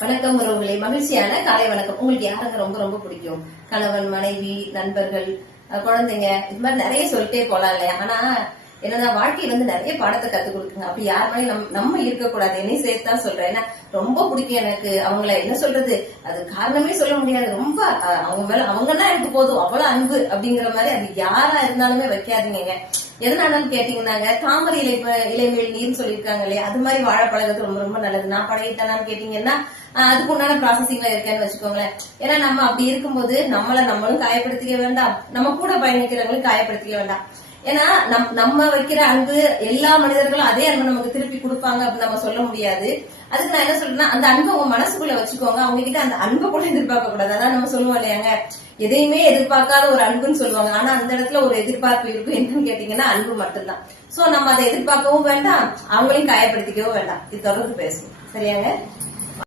வணக்கம் உறவுகளே, மகிழ்ச்சியான காலை வணக்கம். உங்களுக்கு யாருங்க ரொம்ப ரொம்ப பிடிக்கும்? கணவன், மனைவி, நண்பர்கள், குழந்தைங்க, இது மாதிரி நிறைய சொல்லிட்டே போலாம் இல்லையா? ஆனா என்னதான் வாழ்க்கை நிறைய பாடத்தை கத்துக் கொடுக்குங்க. அப்படி யார் மாதிரி நம்ம இருக்கக்கூடாது. என்னையும் சேர்த்துதான் சொல்றேன். ஏன்னா ரொம்ப பிடிக்கும் எனக்கு. அவங்கள என்ன சொல்றது, அது காரணமே சொல்ல முடியாது. ரொம்ப அவங்க மேல அவங்கன்னா எனக்கு போதும், அவ்வளவு அன்பு அப்படிங்கிற மாதிரி அது யாரா இருந்தாலுமே வைக்காதீங்க. எதனாலும் கேட்டீங்கன்னாங்க, தாமரை இலைமேல் நீர்னு சொல்லியிருக்காங்க இல்லையா, அது மாதிரி வாழ பழகிறது ரொம்ப ரொம்ப நல்லது. நான் பழகிட்டேனான்னு கேட்டீங்கன்னா அதுக்கு உண்டான ப்ராசஸிங்ல இருக்கேன்னு வச்சுக்கோங்களேன். ஏன்னா நம்ம அப்படி இருக்கும்போது நம்மளும் காயப்படுத்திக்க வேண்டாம், நம்ம கூட பயணிக்கிறவங்களும் காயப்படுத்திக்க வேண்டாம். ஏன்னா நம்ம வைக்கிற அன்பு எல்லா மனிதர்களும் அதே அன்பு நமக்கு திருப்பி கொடுப்பாங்க அப்படின்னு நம்ம சொல்ல முடியாது. அதுக்கு நான் என்ன சொல்றேன்னா, அந்த அன்பை உங்க மனசுக்குள்ள வச்சுக்கோங்க. அவங்க கிட்ட அந்த அன்பை கூட எதிர்பார்க்க கூடாது. அதான் நம்ம சொல்லுவோம் இல்லையாங்க, எதையுமே எதிர்பார்க்காத ஒரு அன்புன்னு சொல்லுவாங்க. ஆனா அந்த இடத்துல ஒரு எதிர்பார்ப்பு இருக்கும். என்னன்னு கேட்டீங்கன்னா அன்பு மட்டும்தான். சோ நம்ம அதை எதிர்பார்க்கவும் வேண்டாம், அவங்களையும் காயப்படுத்திக்கவும் வேண்டாம். இது தொடர்ந்து பேசணும். சரியாங்க?